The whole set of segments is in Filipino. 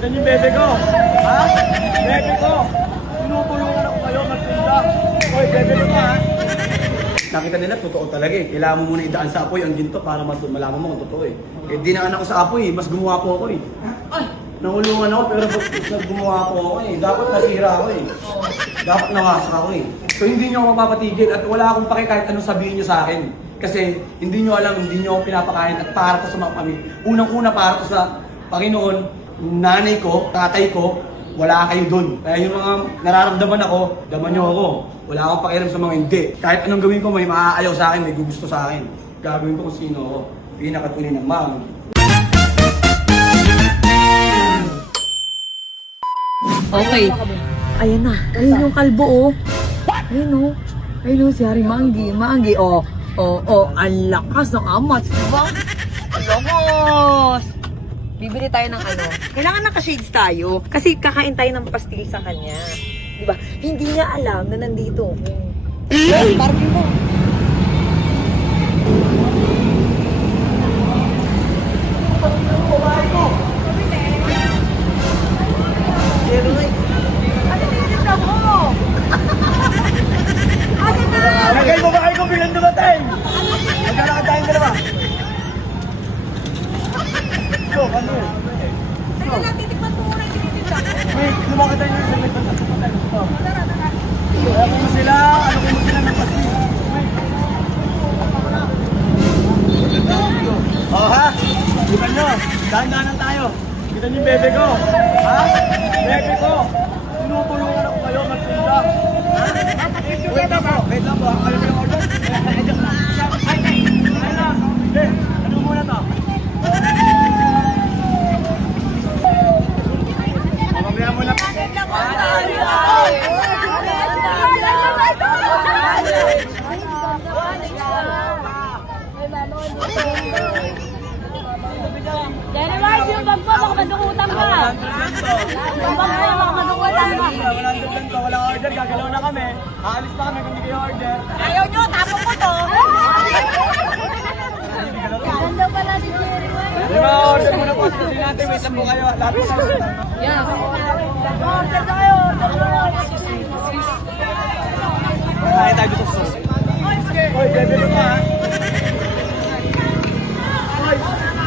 Kita niyo yung bebe ko. Ha? Bebe ko. Tinutulungan ako kayo magtinda. Hoy, bebe ko ha. Nakita nila, totoo talaga eh. Kailangan mo muna idaan sa apoy ang ginto para mas malaman mo kung totoo eh. Eh, dinaan ako sa apoy eh. Mas gumawa po ako eh. Ay! Nahulungan ako pero mas gumawa po ako eh. Dapat nasira ako eh. Dapat nawasak ako eh. So hindi niyo ako mapapatigil at wala akong pake kahit anong sabihin niyo sa akin. Kasi hindi niyo alam, hindi niyo ako pinapakain at para to sa mga pamilya. Unang-una para to sa Panginoon, nanay ko, tatay ko, wala kayo dun. Kaya yung mga nararamdaman ako, daman niyo ako. Wala akong pakialam sa mga hindi. Kahit anong gawin ko, may maaayaw sa akin, may gugusto sa akin. Gagawin ko kung sino ako. Pinakatunay ng mang. Okay. Ayan na. Ayun yung kalbo, oh. Ayun, oh. Ayun, oh, si Hari Manggi. Manggi, oh. Oh, oh. Ang lakas ng amat. Diba? Ang lakas. Bibili tayo ng ano. Kailangan naka-shades tayo. Kasi kakain tayo ng pastil sa kanya. Diba? Hindi niya alam na nandito. Hey, parking mo. Lagay mo ba kayo bilang dumating? Maglalakad tayong dalawa. Go, ano yun? Wait, lumakad tayo ng isang nagtatapos pa tayo. Stop. Kaya kung sila, ano kung sila ng pasti. Oh ha? Kita nyo, dahan-dahanan tayo. Kita nyo yung bebe ko. Ha? Bebe ko. Tinutulungan ako kayo magtinda. Wait lang po, wait lang po. Ano yung order? Ay, joke lang. Ay, ay, ay lang. Hindi, ano muna to? Mamaya muna. Jenny White, yung bag mo, baka madukutan ka. Yung bag mo, baka madukutan ka. Wala lang to, wala order, gagalaw na kami. Aalis pa kami kung hindi order. Ayaw nyo, tapos ko to. Ganda pala si Jerry White. Di ba, order muna po kasi natin, wait po kayo. Lahat po kayo. Order tayo, order tayo. Sa sauce. Hoy, bebe ko pa. Hoy,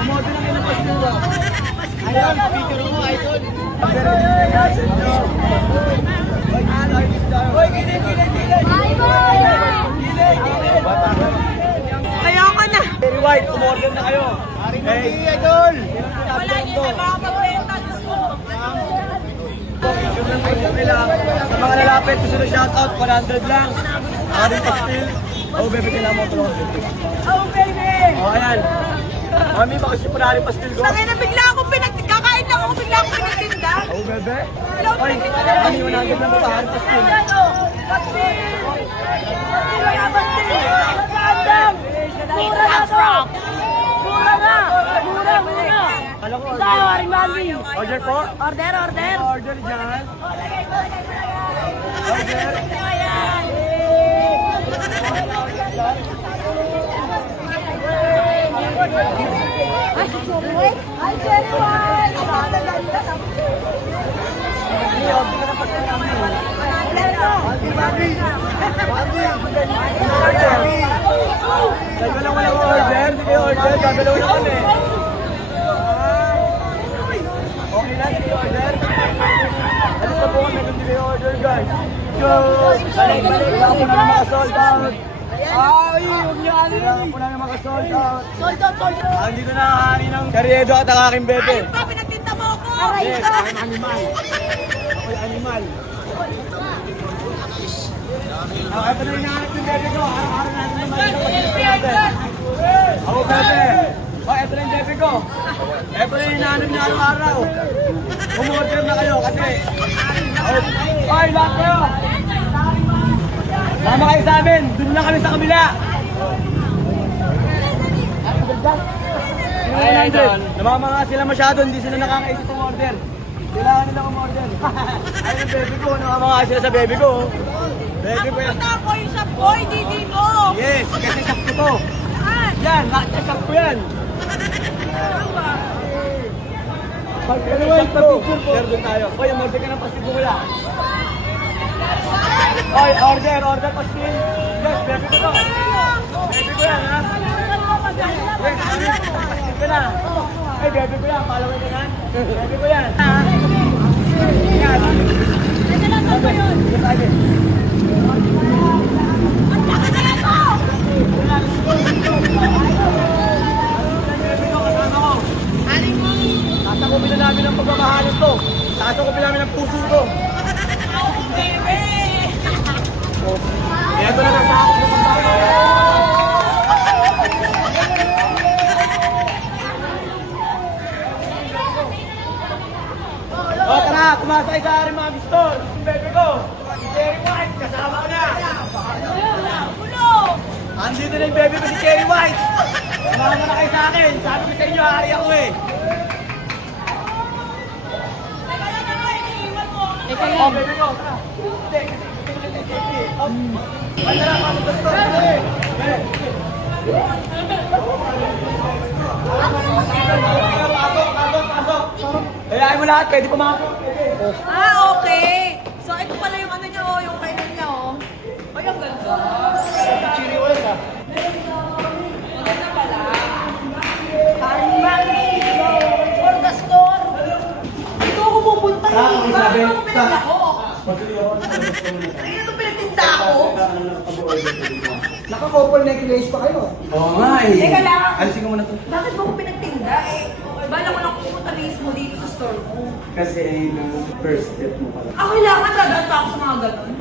umorder na kayo ng pastil ba? Idol. Ayoko na. Very white, umorder na kayo. Hey, idol. Wala niyo na baka magbenta. Diyos ko. Sa mga lalapit, gusto na shoutout, 100 lang. Aring pastil. Oh, bebe, kailangan mo tulungan. Oh, baby. Oh, ayan. Mami, baka siya pa na aring pastil ko. Tangin na bigla akong pinag... Ako bigla akong pinagtinda. Oh, bebe. Hello, Hoy, pinagtinda. mami, 100 lang ba? Aring pastil. Ayan, oh. Pastil. Wala pastil. Nagandang. Mura na to. Mura na. Mura, mura. Alam ko, order. Arimandi. Order po? Order, order. Order dyan. Order. Ayan. Ay, si Cherry White. Ay, Cherry White. Ang ganda. Mami, mami. Mami. Order. Kayo lang order. Hindi kayo order. Gagalaw na kami. Okay lang, hindi order. Alis na po kami kung hindi kayo order, guys. Go! Balik, balik. Kailangan po namin maka-sold out. Ay, huwag niyo ano Kailangan po namin maka-sold out. Sold out, sold out. Andito na hari ng Karyedo at ang aking bebe. Ayun pa, pinagtinda mo ako. Yes, I'm animal. Ako'y animal. Ah, ito na hinahanap yung bebe ko. Araw-araw natin naman yung pag-ibig natin. Ako, bebe. Oh, ito na yung bebe ko. Ito na hinahanap niya araw-araw. Umorder na kayo kasi... Oh, ay, lahat kayo. Sama kayo sa amin. Doon lang kami sa kabila. Ay, idol. Namamanga sila masyado, hindi sila nakakaisip ng order. Kailangan nila umorder. Ay, yung baby ko, namamanga sila sa baby ko. Baby ko yan. Puta ko yung sa boy, hindi mo. Yes, kasi sakto to. Saan? Yan, lahat sakto yan. Pag yung picture po. Meron tayo. Oy, umorder ka ng po kuya. Oy, order, order pastil. Yes, bebe ko to. Bebe ko yan, ha? Wait, pastil ka na. Ay, bebe ko yan. Palawin ka na. Bebe ko yan. Yan. Ito lang ba yun? Sige. Bebe ko, kasama ko. Sasakupin na namin ang pagmamahalan to. Sasakupin namin ang puso ko. Ito na lang sa ako ng pagmamahal. O tara, kumasay sa aking mga pistol. Bebe ko, si Cherry White, kasama ko na. Andito na yung bebe ko si Cherry White. Sumama na kayo sa akin. Sabi ko sa inyo, hari ako eh. Ikaw Oh, bebe ko, tara. Hindi, kasi gusto ko lang yung safety. Oh. Ay, tara, pasok sa store. Dali. Dali. Pasok, pasok, pasok. Hayaan mo lahat, pwede pumasok. Ah, okay. So, ito pala yung ano niya, oh, yung kainan niya, oh. Ay, ang ganda. White ah. Maganda pala. Carnival okay, Bakit sabi. ako pinag ako? Patuloy ako sa gusto mo. Ay, ito pinagtinda ako. Naka-couple necklace pa kayo. Oo nga eh. Teka lang. Alisin ko muna to. Bakit mo ako pinagtinda eh? Bala ko lang pupunta mismo dito sa store mo. Kasi yung first step mo pala. Ah, kailangan dadaan pa ako sa mga ganun.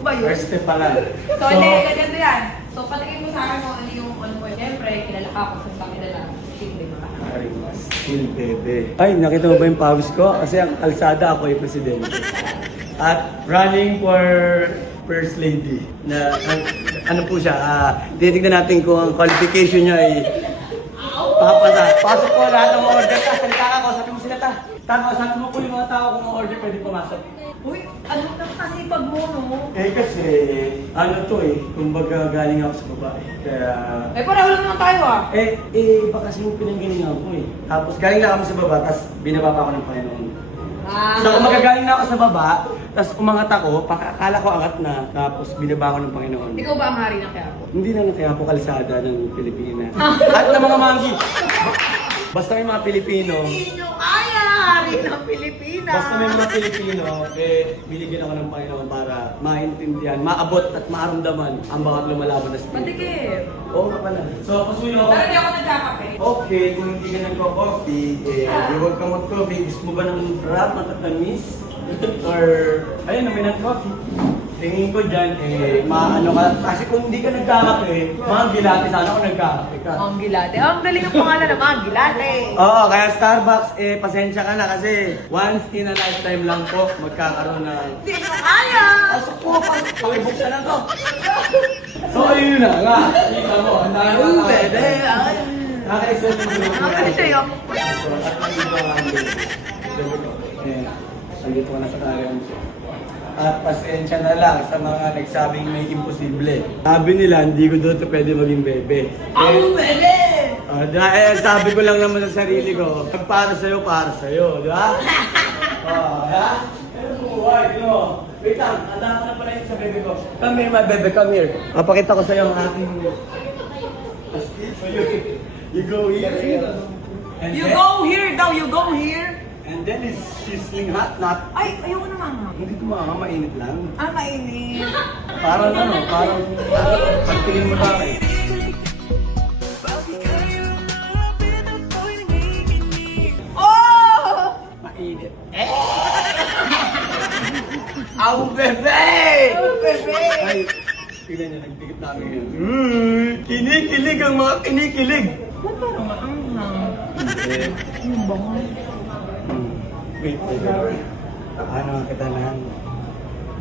Ba yun? First step pala. So, hindi, ganito yan. So, patingin mo sa akin kung ano yung ano mo. Siyempre, kilala ka ako sa kakilala. Still, di ba? Arimas. Still bebe. Ay, nakita mo ba yung pawis ko? Kasi ang kalsada ako ay presidente. At running for First Lady. Na, ang- ano po siya, ah, titignan natin kung ang qualification niya ay papasa. Pasok po lahat ng order. Ta, salita ka, kausapin mo sila ta. Ta, kausapin mo po yung mga tao kung order pwede pumasok. Uy, ano na kasi pag mo, no? Eh kasi, ano to eh, kumbaga galing ako sa babae. Kaya, Eh, pareho lang naman tayo ah. eh, eh, iba kasi yung pinanggalingan ko eh. Tapos galing lang kami sa baba, tapos binababa ko ng Panginoon. Ah. So magagaling na ako sa baba, tapos umangat ako, pakakala ko angat na, tapos binaba ko ng Panginoon. Ikaw ba ang hari ng Quiapo? Hindi na kaya po kalsada ng Pilipinas. At ng mga manggi. Basta may mga Pilipino, Hindi nyo kaya, hari ng Pilipinas. basta may mga Pilipino, eh, binigyan ako ng Panginoon para maintindihan, maabot at maramdaman ang bawat lumalaban na spirito. Patikim. Oo nga pala. So, pasuyo ako. Pero hindi ako nagkakape. Okay, kung hindi ka nagko-coffee, eh, huwag ka mag-coffee. Gusto mo ba ng rap, matatamis? Or, ayun, namin ng coffee. Tingin ko dyan, eh, maano ka. Kasi kung hindi ka nagkakape, mga gilati sana kung nagkakape ka. Ang gilate. Ang galing ang pangalan naman, gilate. Oo, kaya Starbucks, eh, pasensya ka na kasi once in a lifetime lang po magkakaroon ng... Hindi nyo kaya. Pasok po, pasok. Pakibuksan na to. So, ayun na nga. Kita mo, ang dami Ay, mga- bebe, ay. Nakaisa yung mga Nakakali sa'yo. At nandito ang andito. Eh, nandito ko na sa ko. At pasensya na lang sa mga nagsabing may imposible. Sabi nila, hindi ko doon to pwede maging bebe. Ang Eh, bebe. ah, dahil sabi ko lang naman sa sarili ko, pag para sa'yo, para sa'yo, di ba? Oh, ha? Pero buhay, no? Wait lang, handa ko na pala yun sa bebe ko. Come here, my bebe, come here. Papakita ko sa'yo ang aking... So you, you go here. You go here daw, you go here. And then it's sizzling hot, not... Ay, ayoko naman. Hindi ko mga mainit lang. Ah, mainit. Parang ano, parang pagtingin mo sa akin. Oh! Mainit. Eh! Aw, bebe! Ang bebe. Ay, tignan niyo, nagpikit namin yun. Mm, kinikilig ang mga kinikilig. Ba't parang maanghang? Eh, Yung bango. Wait, wait, wait. Ano na yan?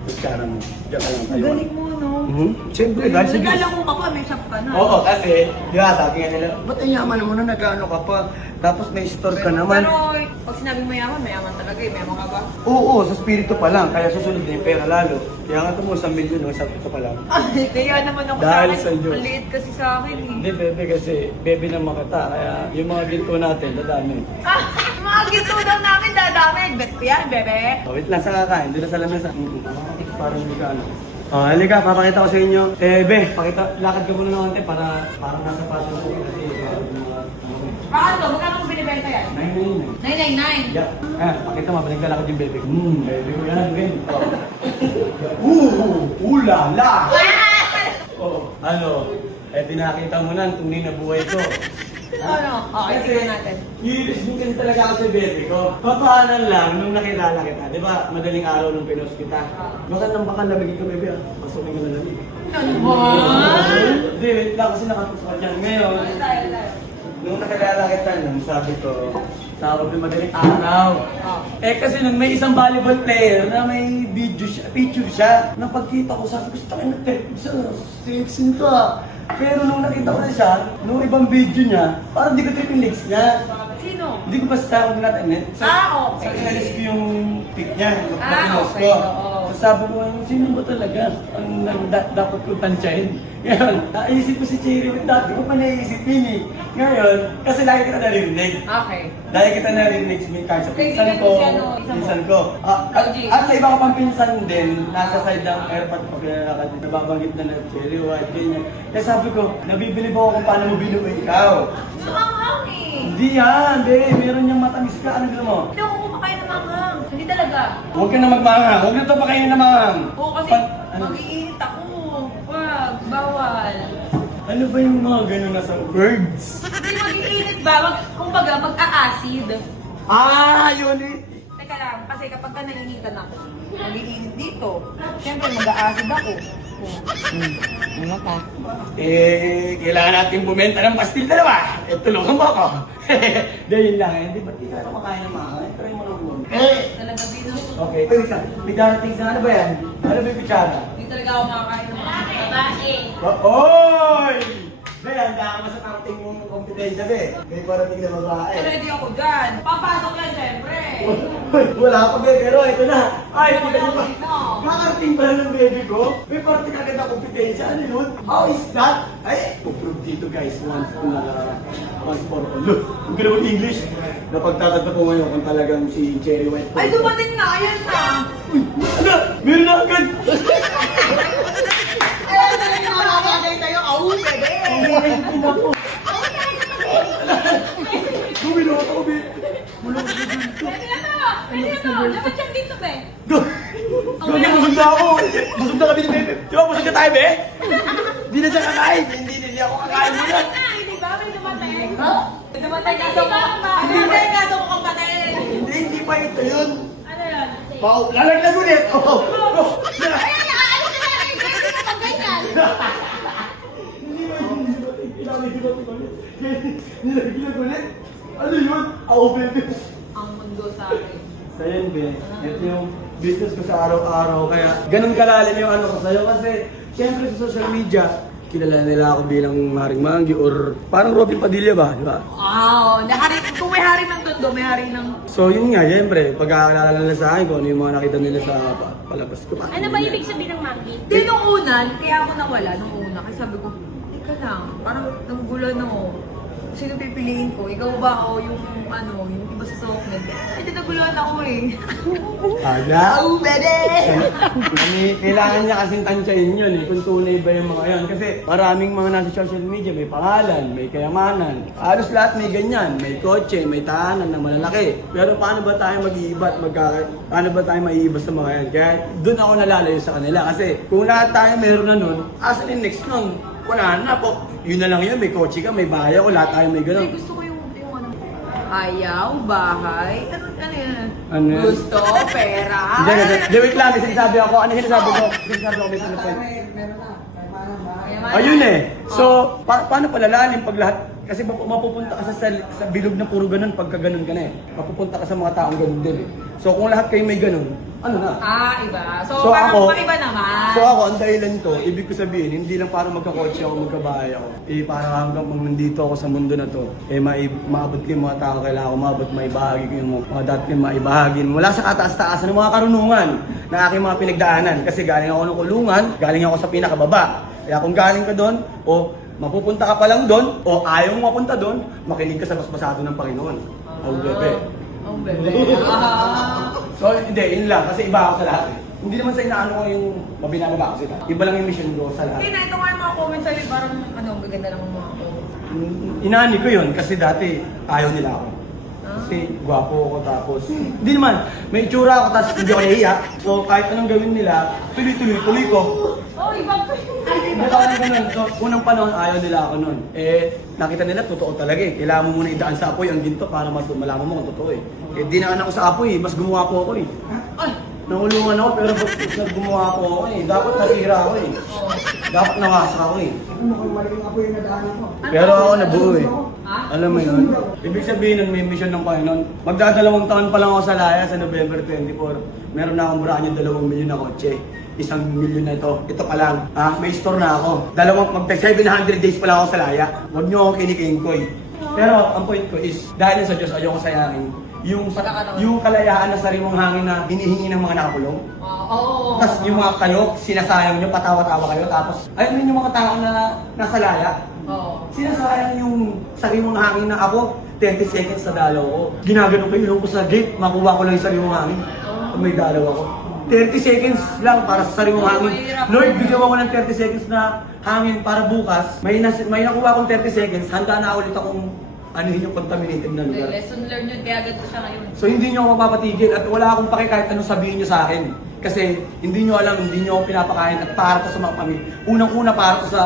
Kutsara mo. Diyan ka lang Ang tayo. galing mo, no? Mhm. Siyempre, dahil sige. Nagala ko pa, may shop ka na. Oo, kasi, di ba, sabi nga nila, ba't ang yaman mo na nag-ano ka pa? Tapos may store ka naman. Pero, pag sinabing mayaman, mayaman talaga eh. Mayaman ka ba? Oo, sa spirito pa lang, kaya susunod na yung pera lalo. Kaya nga ito mo, isang milyon, no? Sabi ko pa lang. Ay, kaya naman ako Dahil sa sa akin. Diyos. Ang liit kasi sa akin eh. Hindi, bebe, kasi bebe na makita. Kaya yung mga ginto natin, dadami. Ah, mga ginto daw namin dadami. Bet ko yan, bebe. Oh, wait lang, sa kakain. Doon na sa lamesa. Mm, Parang hindi ka ano. Oh, halika, papakita ko sa inyo. Eh, be, pakita, lakad ka muna ng konti para parang nasa paso ko kasi uh, Paano? Magkano kung binibenta yan? Nine, nine, nine. 999. Yeah. Ah, pakita mo, naglalakad yung bebe ko. Hmm, bebe ko yan, Ben. Uh, ulala! Oh, ano? Eh, pinakita mo na ang tunay na buhay ko. Ano? Okay, tingnan natin. Iris mo kasi talaga ako sa bebe ko. Papaanan lang nung nakilala kita. Di ba, madaling araw nung pinos kita. Baka nang baka lamigin ka, bebe. ah. Pasukin ka na lamig. Ano ba? Hindi, wait lang kasi nakatutok ka dyan. Ngayon, nung nakilala kita nung sabi ko, tawag yung madaling araw. Eh kasi nung may isang volleyball player na may video siya, picture siya, nang pagkita ko, sabi ko, sa takin na siya, sexy nito ah. Pero nung nakita ko na siya, nung ibang video niya, parang di ko trip yung legs niya. Sino? Hindi ko basta huwag natin eh. Sa, Ah, okay. Sa inalis ko yung pic niya, yung Ah, pinost okay, ko. oo. So, sabi ko, sino ba talaga ang ang da- dapat kong tansyahin? Ngayon, naisip ko si Cherry dati ko pa naisip yun eh. Ngayon, kasi lagi kita narinig. Okay. Lagi kita narinig kahit sa pinsan ko, pinsan ko. Ah, at, at sa iba ko pang pinsan din, nasa side ng airport pag pinalakad, nababanggit na na Cherry White, ganyan. Kaya sabi ko, nabibilib ako kung paano mo binuo ikaw. So, ang eh. Hindi yan, be. Meron niyang matamis ka. Ano gusto mo? Hindi ako kumakain ng manghang. Hindi talaga. Huwag ka na magmahang. Huwag na ito pakainin na mahang. Oo, kasi Pa- ano, ako. Wag, bawal. Ano ba yung mga gano'n na sa words? Hindi mag-iinit ba? Mag, kumbaga, mag-a-acid. Ah, yun eh. Teka lang, kasi kapag ka nangingitan ako, mag-iinit dito. Siyempre, mag-a-acid ako. Hmm. Ano ka? Eh, kailangan natin bumenta ng pastil dalawa. Eh, tulungan mo ako. Dahil yun lang eh. Hindi, ba't di ka na makain ng mahang? Eh, try mo na buwan. Eh! Talaga, Bino. Okay. Wait, lang. May darating sa ano ba yan? Ano ba yung kutsara? Hindi talaga ako makakain ng manghang. Babae. Oy! Be, handa ka sa parating mong kompetensya, be. May parating na babae. Ready ako dyan. Papasok yan, siyempre. Uy, wala pa be, pero ito na. Ay, kita niyo ba? Dito. Kakarating pa lang ng baby ko. May parating agad na kompetensya. Ano yun? How is that? Ay, puprove dito guys. Once for uh, once for all. Look, huwag ka naman English. Napagtatagpo ko ngayon kung talagang si Cherry White. Ay, dumating na. Ayan na. Uy, ano? Meron na agad! Ay, ako. Be. Bulong ko dito. Pwede na to. Pwede na to. Dapat yan dito, be. Gagi, busog na ako! Busog na kami ni Bebe. Di ba busog na tayo, Be? Hindi na siya kakain. Hindi, hindi ako kakain mo yan. Hindi ba? May dumating. Dumating ka sa mga Dumating ka sa mga kapatid. Hindi, hindi pa ito yun. Ano yan? Pao, lalaglag ulit. Oh, oh. Ay, nakaalis na natin. Pwede na pag ganyan. Hindi ba yun? Hindi ba? Ilalaglag ulit. Nilaglag ulit. Ano yun? Ako, Bebe. Ang mundo sa akin. Yun, Be. Ito yung business ko sa araw-araw. Kaya ganun kalalim yung ano ko sa'yo. Kasi, syempre sa social media, kilala nila ako bilang Maring Mangi or parang Robin Padilla ba? Di ba? Wow, nahari, kung may hari ng tondo, may hari ng... So yun nga, syempre, pagkakaalala nila sa akin kung ano yung mga nakita nila sa pa- palabas ko. pa. Ano ba ibig sabihin ng monkey? Di nung una, kaya ako nawala nung una. Kasi sabi ko, teka lang, parang nagugulan ako. Sino pipiliin ko? Ikaw ba o yung ano, yung iba sa Socknet? Ay, di naguluhan ako eh. Hala? Oh, bebe! Kami, kailangan niya kasing tansyahin yun eh, kung tunay ba yung mga yan. Kasi maraming mga nasa social media, may pangalan, may kayamanan. Halos lahat may ganyan, may kotse, may tahanan na malalaki. Pero paano ba tayo mag-iiba at magkaka... Paano ba tayo maiiba sa mga yan? Kaya doon ako nalalayo sa kanila. Kasi kung lahat tayo meron na nun, asan yung next nun? Wala na po. Yun na lang yun, may kotse ka, may bahay ako, lahat tayo may Ay, ganun. gusto ko yung, yung ano, ayaw, bahay, ano, ano yun? Ano yan? Gusto, pera. Hindi, hindi, hindi, wait lang, may sinasabi ako. Ano sinasabi ko? Sinasabi ko, may sinasabi Ayaw, Ayun eh. So, pa- paano palalalim pag lahat? Kasi map- mapupunta ka sa, sal- sa bilog na puro ganun pagka ganun ka na eh. Mapupunta ka sa mga taong ganun din eh. So, kung lahat kayo may ganun, ano na. Ah, iba. So, So, parang ako- iba naman. So ako, ang dahilan ko, ibig ko sabihin, hindi lang para magkakotse ako, magkabahay ako. Eh, para hanggang pag nandito ako sa mundo na to, eh, mai maabot ko yung mga tao kailangan ko maabot, maibahagi ko yung mga dati ko yung maibahagi. Mula sa kataas-taasan ng mga karunungan na aking mga pinagdaanan. Kasi galing ako ng kulungan, galing ako sa pinakababa. Kaya kung galing ka doon, o mapupunta ka pa lang doon, o ayaw mo mapunta doon, makinig ka sa basbasado ng Panginoon. Oh, bebe. Oh, bebe. Ah. So, hindi, yun lang. Kasi iba ako sa lahat. eh. Hindi naman sa inaano ko yung mabinababa ko sila. Iba lang yung mission ko sa lahat. Hindi na, ito nga yung mga comments sa'yo, parang ano, ang gaganda lang ang mga comments. Mm, Inaani ko yun kasi dati ayaw nila ako. Kasi gwapo ako tapos hindi naman, may itsura ako tapos hindi ako nahiya. So kahit anong gawin nila, tuloy-tuloy, tuloy ko. Oh, iba pa yun. Mukha na ganun. So unang panahon ayaw nila ako nun. Eh nakita nila totoo talaga eh. Kailangan mo muna idaan sa apoy ang ginto para mas malaman mo kung totoo eh. Eh dinaan ako sa apoy eh, mas gumawa po ako eh. Ay! Nahulungan ako pero ba't mas gumawa po ako eh. Dapat nasira ako eh. Dapat nawasak ako eh. Pero ako nabuo eh. Ha? Alam mo yun? Ibig sabihin nun, may mission ng Panginoon. Magdadalawang taon pa lang ako sa Laya sa November 24. Meron na akong brand yung dalawang milyon na kotse. Isang milyon na ito. Ito pa lang. Ah, may store na ako. Dalawang, mag 700 days pa lang ako sa Laya. Huwag niyo ako kinikingkoy. Pero ang point ko is, dahil sa Diyos, ayoko sayangin. Yung, yung kalayaan na sariwang hangin na hinihingi ng mga nakakulong. Oo. oo. Tapos yung mga kayo, sinasayang nyo, patawa-tawa kayo. Tapos, ayun yun yung mga tao na nasa laya. Oo. Sinasayang yung sariwang hangin na ako, 30 seconds sa dalaw ko. Ginagano ko ilong ko sa gate, makuha ko lang yung sariwang hangin. Pag may dalaw ako. 30 seconds lang para sa sariwang hangin. Lord, bigyan mo ako ng 30 seconds na hangin para bukas. May, nas may nakuha akong 30 seconds, handa na ulit akong anuhin yung contaminated na lugar. Lesson learned yun, kaya ganito siya ngayon. So hindi nyo ako mapapatigil at wala akong pake kahit anong sabihin nyo sa akin. Kasi hindi nyo alam, hindi nyo ako pinapakain at para to sa mga pamilya. Unang-una para to sa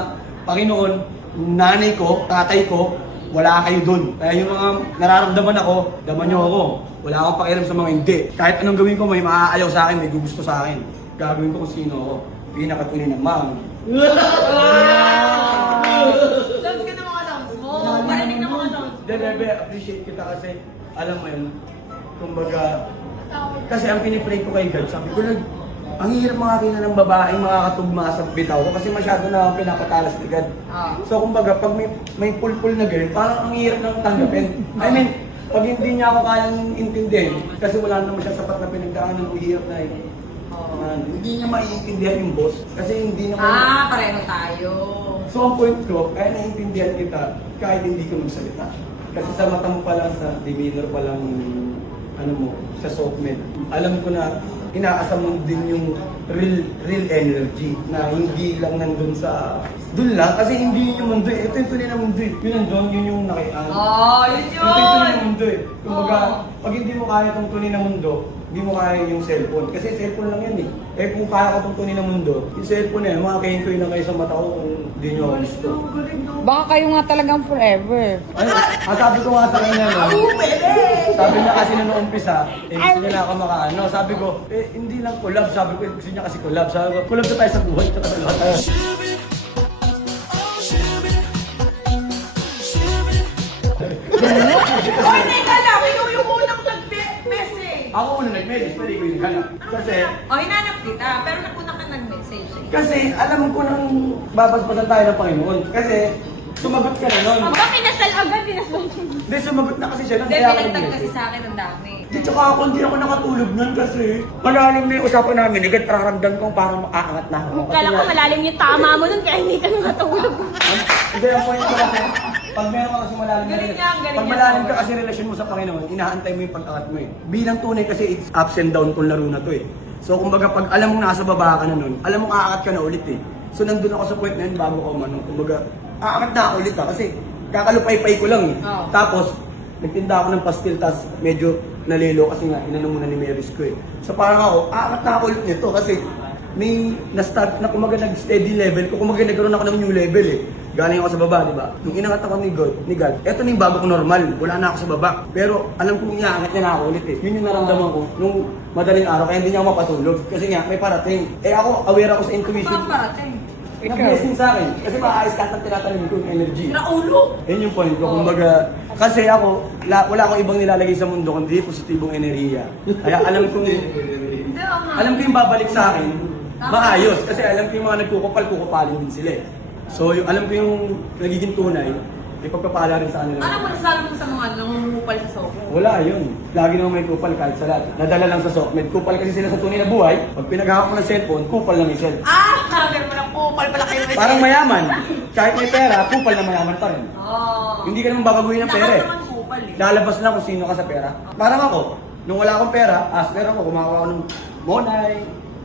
Panginoon, nanay ko, tatay ko, wala kayo dun. Kaya yung mga nararamdaman ako, daman nyo ako. Wala akong pakialam sa mga hindi. Kahit anong gawin ko, may maaayaw sa akin, may gugusto sa akin. Gagawin ko kung sino ako. Pinakatunay ng mang. Sounds ka ng mga sounds mo. Parinig ng mga sounds mo. Hindi, bebe, appreciate kita kasi, alam mo yun, kumbaga, kasi ang pinipray ko kay God, sabi ko, Lord, ang hirap makakita ng babaeng makakatugma sa bitaw ko kasi masyado na akong pinapatalas ni God. Ah. So kumbaga, pag may, may pulpul na girl, parang ang hirap nang tanggapin. I mean, pag hindi niya ako kayang intindihin, kasi wala naman siya sapat na pinagdaanan ng hirap na yun. Ah, hindi niya maiintindihan yung boss kasi hindi naman... Ah, pareho tayo. So ang point ko, kaya naiintindihan kita kahit hindi ka magsalita. Kasi sa mata mo pa lang, sa demeanor pa lang, ano mo, sa softmed, alam ko na inaasam mo din yung real real energy na hindi lang nandun sa dun lang kasi hindi yun yung mundo eh. Ito yung tunay na mundo eh. Yun nandun, yun yung nakiaan. Oh, yun Ito yung tunay yun! na mundo eh. Kumbaga, Oo. pag hindi mo kaya itong tunay na mundo, hindi mo kaya yung cellphone. Kasi cellphone lang yan eh. Eh kung kaya ko itong tunay na mundo, yung cellphone na yan, makakain ko yun na kayo sa mata ko kung hindi nyo ako gusto. Baka kayo nga talagang forever. Ano, ang sabi ko nga sa kanya, no? Sabi niya kasi nung umpisa, eh, gusto niya na ako makaano. Sabi ko, eh, hindi lang collab. Sabi ko, eh, gusto niya kasi collab. Sabi ko, collab na tayo sa buhay. Tsaka sa lahat tayo. Hoy, teka lang! Ikaw yung unang nag-message! Ako una nag-message, pwede ko yung hanap. Kasi, Oh, hinanap kita, pero naguna ka nag-message eh. kasi alam ko nang babasbasan tayo ng Panginoon. Kasi, sumagot ka na nun. Ang ba kinasal agad, kinasal. Hindi, sumagot na kasi siya. nun, Hindi, kaya ako pinagtag kasi nag-message. sa akin ang dami. Di tsaka ako, hindi ako nakatulog nun kasi malalim na yung usapan namin. Agad nararamdam kong parang maaangat na ako. Kala ko malalim yung tama mo nun, kaya hindi ka nakatulog. Hindi, ang point ko kasi, pag meron ka kasi malalim na Galing relasyon, yan, galing pag malalim ka kasi relasyon mo sa Panginoon, inaantay mo yung pag-angat mo eh. Bilang tunay kasi it's ups and down kung laro na to eh. So kumbaga pag alam mong nasa baba ka na nun, alam mong aangat ka na ulit eh. So nandun ako sa point na yun bago ko manong. Kumbaga, aangat na ako ulit ah kasi kakalupay-pay ko lang eh. Oo. Tapos, nagtinda ako ng pastil tas medyo nalilo kasi nga inano muna ni Mary's ko eh. So parang ako, aangat na ako ulit nito kasi may na-start na kumaga nag-steady level ko, kumaga nagkaroon ako ng new level eh. Galing ako sa baba, di ba? Nung inangat ako ni God, ni God, eto na yung bago ko normal, wala na ako sa baba. Pero alam kong iaangat niya na ako ulit eh. Yun yung naramdaman ko nung madaling araw, kaya hindi niya ako mapatulog. Kasi nga, may parating. Eh ako, aware ako sa intuition. Parang parating. Nag-blessing sa akin. Kasi maayos ka at tinatanim ko yung energy. Naulo! Yun yung point ko. Kumbaga, kasi ako, la, wala akong ibang nilalagay sa mundo kundi positibong enerhiya. Kaya alam kong. Alam ko yung babalik sa akin, maayos. Kasi alam ko yung mga nagkukupal, kukupalin din sila eh. So, yung, alam ko yung nagiging tunay, ipagpapala rin sa kanila. Ano masasabi mo sa mga nangungupal sa soko? Wala yun. Lagi naman may kupal kahit sa lahat. Nadala lang sa SOCMED. Kupal kasi sila sa tunay na buhay. Pag pinaghahak mo ng cellphone, kupal lang yung cellphone. Ah! Sabi mo na kupal pala kayo. may Parang mayaman. Kahit may pera, kupal na mayaman pa rin. Oo. Hindi ka naman babaguhin ng pera eh. naman kupal eh. Lalabas lang kung sino ka sa pera. Parang ako, nung wala akong pera, as pera ko, kumakawa ako ng monay,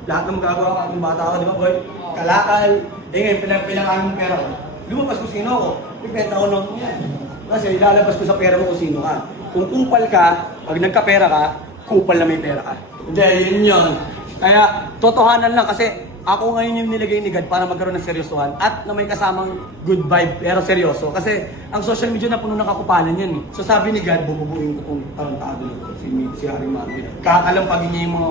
lahat ng magagawa ko ng bata ako, di ba boy? Kalakal. Eh ngayon, pinag pinangaan ng pera ko. Lumabas ko sino ako. Ipenta ko lang yan. Kasi ilalabas ko sa pera mo kung sino ka. Kung kupal ka, pag nagkapera ka, kupal na may pera ka. Hindi, yun yun. Kaya, totohanan lang kasi ako ngayon yung nilagay ni God para magkaroon ng seryosohan at na may kasamang good vibe pero seryoso. Kasi ang social media na puno ng kakupalan yan eh. So sabi ni God, bububuin ko kung tarantado nito. Si, si Harry Martin. Kakalampagin niya yung mga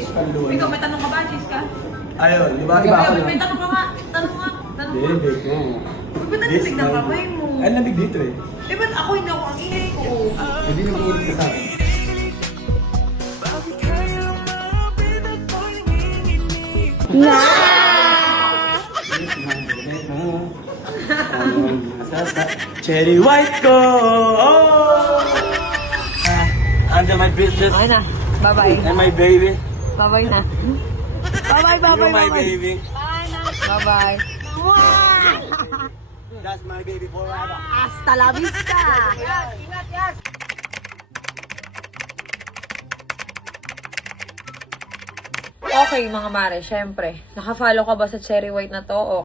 skanduan. Ikaw, may tanong ka ba, Jiska? Ayun, di ba? Iba ako may tanong ka nga. Tanong nga. Tanong nga. Bebe ko. Ba't ba natitig ng kamay mo? Ay, nabig dito eh. Eh, ba't ako hindi ako ang ingay ko? Hindi naman ulit ka sa akin. Cherry white ko! Oh! Ah, under my business Okay na. Bye-bye. and my baby. Bye-bye na. Bye-bye, bye-bye, You're my bye-bye. baby. Bye-bye. That's my baby forever. Hasta la vista. Okay mga mare, syempre, nakafollow ka ba sa Cherry White na to o